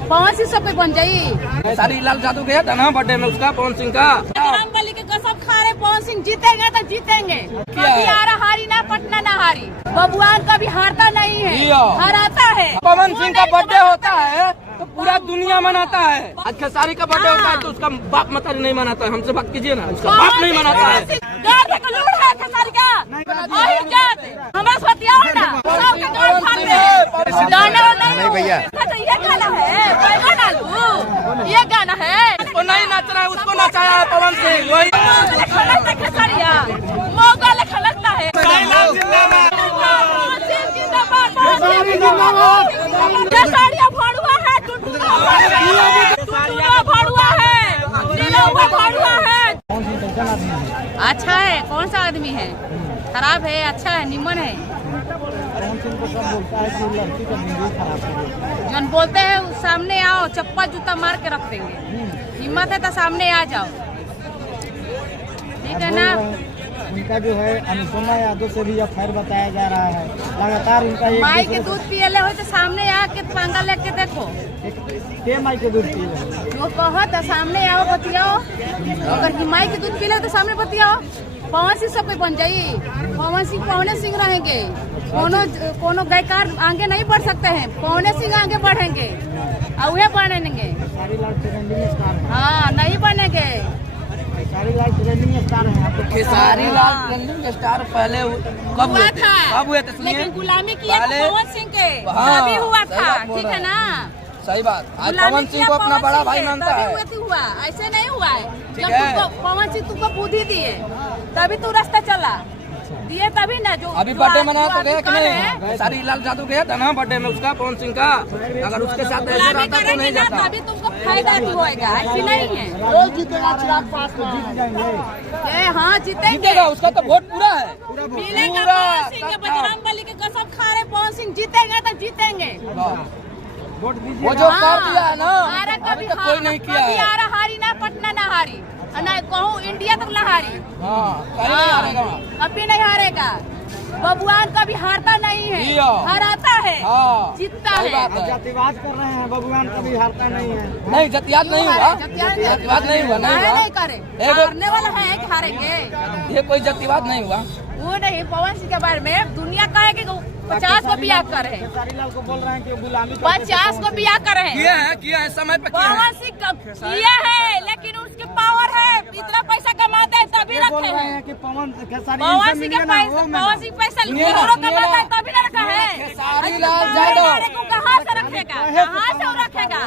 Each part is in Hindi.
पवन सिंह सब बन जाये। सारी लाल जादू गया था ना बर्थडे में उसका, पवन सिंह का। बजरंगबली के कसम खा रहे पवन सिंह जीतेंगे तो जीतेंगे। कभी आरा हारी ना, पटना ना हारी। बबुआन कभी हारता नहीं है, हराता है। पवन सिंह का बर्थडे होता है तो पूरा दुनिया मनाता है। आज खेसारी का बर्थडे होता है तो उसका बाप मतारी नहीं मनाता है। हमसे बात कीजिए ना, उसका बाप नहीं मनाता है। नहीं भैया, ये गाना है, ये गाना है। उसको नहीं नाचना है, उसको नचाया है पवन सिंह। वही मौका लगता है। खेसारिया भाड़ुआ है, भाड़ुआ है। अच्छा है, कौन सा आदमी है? खराब है, अच्छा है, निमन है। जन बोलते हैं सामने आओ, चप्पा जूता मार के रख देंगे। हिम्मत है तो सामने आ जाओ, ठीक है ना। उनका जो है अनुपमा यादव से भी अफेयर बताया जा रहा है। लगातार उनका माई के दूध पियले हो तो सामने आके पंगा लेके देखो। के माई के दूध पिए वो कहो तो सामने आओ, बतियाओ। अगर माई के दूध पीले तो सामने बतियाओ। पवन सिंह सब बन जाये। पवन सिंह रहेंगे। कोनो गायकार आगे नहीं बढ़ सकते हैं। पवन सिंह आगे बढ़ेंगे और वह बनेंगे। हाँ, नहीं बनेंगे। खेसारी लाल ट्रेंडिंग स्टार पहले कब हुए थे? कब हुए थे? लेकिन गुलामी किया पवन सिंह के तभी हुआ था, ठीक है ना। सही बात। आज पवन सिंह को अपना बड़ा भाई मानता है। हुआ ऐसे नहीं हुआ है। जब पवन सिंह तुमको बुद्धि दिए तभी तू रास्ता चला दिए, तभी ना। जो अभी बर्थडे मनाया तो गया कि नहीं? सारी लाल जादू गया था ना बर्थडे में उसका, पवन सिंह का। अगर उसके साथ ऐसे रहता तो नहीं जाता। तभी तुमको फायदा होएगा, ऐसी नहीं है। हाँ, जीतेगा। उसका तो वोट पूरा है। मिलेगा। बजरंगबली के कसम खा रहे पवन सिंह जीतेंगे तो जीतेंगे। वो जो कर दिया है ना, कभी तो कोई नहीं किया है। आरा हारी ना, पटना ना हारी, ना कहूँ इंडिया तक ना हारी। कभी नहीं हारेगा। बबुआन कभी हारता नहीं है, हराता है, जीतता है। जातिवाद कर रहे हैं, बबुआन कभी हारता नहीं है। नहीं, जातिवाद नहीं हुआ, जातिवाद नहीं हुआ, नहीं करे। हारने वाला है कि हारेंगे? ये कोई जातिवाद नहीं हुआ। वो नहीं, पवन सिंह के बारे में दुनिया कहेगी 50 को बियाह कर रहे हैं। खेसारीलाल को बोल रहे हैं कि गुलामी 50 को बियाह कर रहे हैं। किया है समय पे पवन सिंह किया है, लेकिन उसके पावर है, इतना पैसा कमाते हैं तभी रखे हैं कि पवन सिंह के पैसा पवन सिंह कमाता है तभी ना रखा है। कहाँ से रखेगा? कहाँ से रखेगा?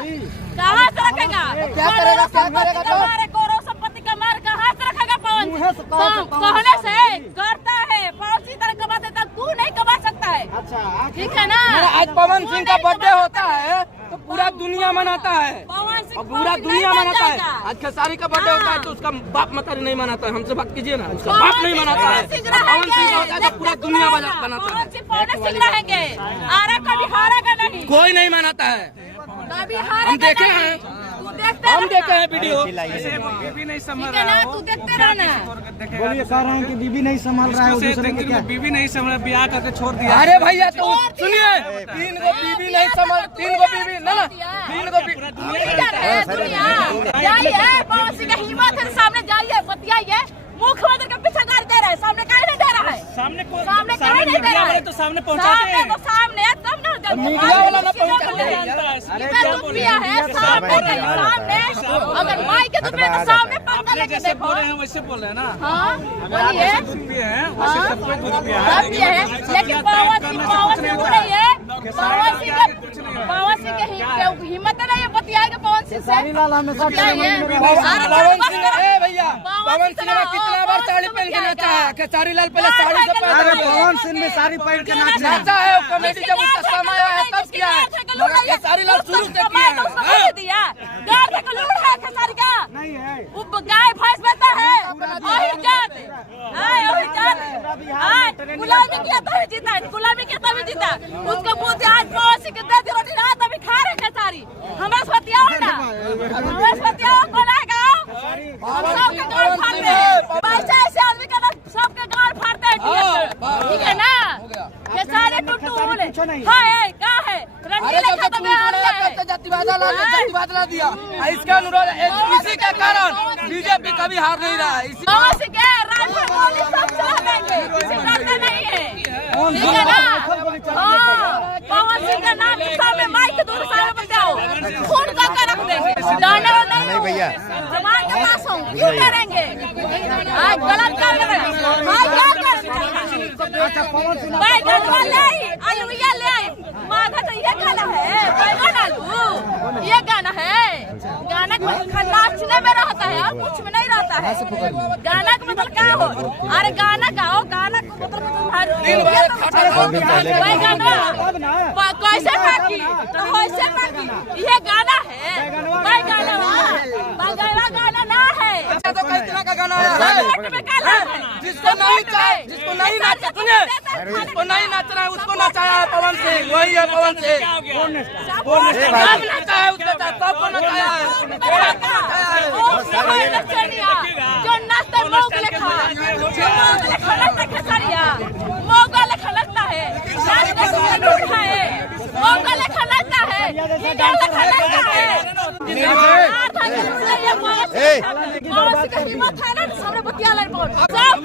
कहाँ से रखेगा? क्या करेगा? क्या करेगा? करोड़ों संपत्ति का मार कहाँ से रखेगा? पवन कहने से करता है। पवन सिंह तरह कमाते तक तू नहीं कमा सकता है। अच्छा, ठीक है ना। आज पवन सिंह का बर्थडे होता है तो पूरा दुनिया मनाता है। पवन सिंह पूरा दुनिया मनाता है। आज खेसारी का बर्थडे होता है तो उसका बाप मतारी नहीं मनाता है। हमसे बात कीजिए ना, उसका बाप नहीं मनाता है। पवन सिंह का होता है तो पूरा दुनिया बनाता है। पवन सिंह रहेंगे, आरा कभी हारेगा नहीं। कोई नहीं मनाता है। कभी हारेगा हम देखे नहीं। हैं, तू देखते हम देखे हैं वीडियो। बीबी नहीं संभाल ठीक है ना, तू देखते रहना। बोलिए, कह रहे हैं कि बीबी नहीं संभाल रहा है, दूसरे के क्या? बीबी नहीं संभाल, ब्याह करके छोड़ दिया। अरे भैया तो सुनिए, 3 गो बीबी नहीं संभाल, 3 गो बीबी ना 3 गो जाइए, पवन सिंह का हिम्मत है, सामने जाइए, बतियाइए। मुख्यमंत्री का पीछा कर दे रहा है, सामने कहीं नहीं दे रहा है। सामने कहीं नहीं दे रहा है। तो सामने पहुंचाते हैं। सामने तब ना मीडिया वाला ना पहुंचाते हैं। अगर माई के दूध में तो सामने पंखा लेके जैसे देखो। बोल रहे हैं वैसे बोल रहे हैं ना। हाँ, बोलिए। दूध पिए हैं वैसे सब कोई दूध पिया सब ये है, लेकिन पवन सिंह नहीं है। पवन सिंह के हिम्मत नहीं है, बतियाएगा पवन सिंह से। भैया पवन सिंह कितना बार साड़ी पहन के नाचा है? खेसारी लाल पहले साड़ी से पहन पवन सिंह भी साड़ी पहन के नाचा है। कॉमेडी जब उसका समय आया तब किया है, मगर खेसारी लाल शुरू से किया है। नहीं है। वो गाय भैंस बेचता है, गुलामी किया तभी जीता, गुलामी किया तभी जीता। उसको पूछते आज पवन सिंह के दे दी रोटी रात अभी खा रहे खेसारी। हमें बतियाओ ना, हमें बतियाओ, कौन आएगा? हम सबके गाल फाड़ते हैं, पैसे ऐसे आदमी का सबके गाल फाड़ते हैं, ठीक है ना। ये सारे टुट्टू बोले, हाय क्या है? रंगीला खत्म है। बदला दिया। इसका अनुरोध इसी के कारण बीजेपी कभी हार नहीं रहा है। पवन सिंह के राइफल गोली सब चला देंगे, किसी डरना नहीं है, ठीक है ना? हाँ, पवन सिंह का नाम के सामने माइक दूर सामने बताओ, खून का रख देंगे, डरने वाला नहीं भैया, जमान के पास हूँ, क्यों डरेंगे? आज गलत कर रहे हैं, हाँ क्या करेंगे? बैगन वाले आलूया ले आई, माथा तो ये गाना है, बैगन आलू, ये गाना है, गाना नाचने में रहता है और कुछ में नहीं रहता है। गाना का मतलब क्या हो? अरे गाना गाओ, गाना का मतलब कैसे पाकी तो कैसे पाकी, ये गाना है, गाना ना है। अच्छा तो कई तरह का गाना है, जिसको नहीं नाचना है उसको नचाया है पवन सिंह, वही है पवन सिंह। सब नचाया है उसके साथ, सबको नचाया है। जो नाचते मोगल खा, खेसारिया मोगल लगता है, नाचने को लूटता है, मोगल लगता है, सामने बतिया सब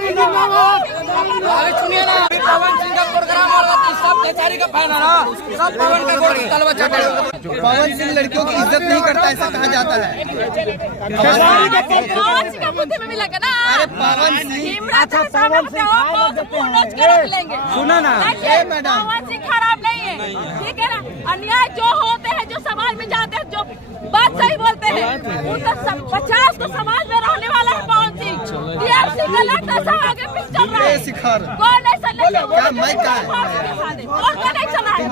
जिंदाबाद सुनिए ना, पवन सिंह का प्रोग्राम और सब बेचारी का फैन है ना, सब पवन का तलवा चढ़े। पवन सिंह लड़कियों की इज्जत नहीं करता, ऐसा कहा जाता है। पवन सिंह का बुद्धि में मिलेगा ना। अरे पवन सिंह, सुना ना मैडम, पवन सिंह खराब नहीं है, ठीक है ना? अन्याय जो होते हैं, जो समाज में जाते हैं, जो बात सही बोलते हैं, उनका 50 को समाज में रहने वाला है पवन सिंह। DFC का लड़का सब आगे पीछे चल रहा है, कौन ऐसा नहीं है? और नहीं चला है,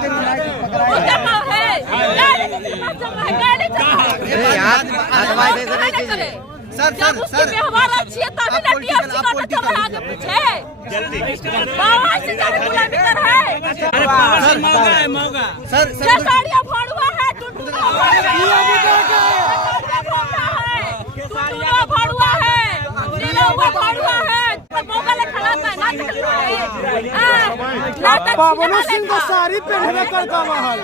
सर व्यवहार अच्छी है तभी ना DFC का चल रहा है आगे पीछे। पवन सिंह का गुलामी कर रहा है। अरे पवन सिंह मौगा है, मौगा। सर केसारिया भड़ुआ है, टुटुरा भड़ुआ है, जिलौआ भड़ुआ है, मोगल खिलाता है, नाटक पवन सिंह को साड़ी पहनवे करता महल।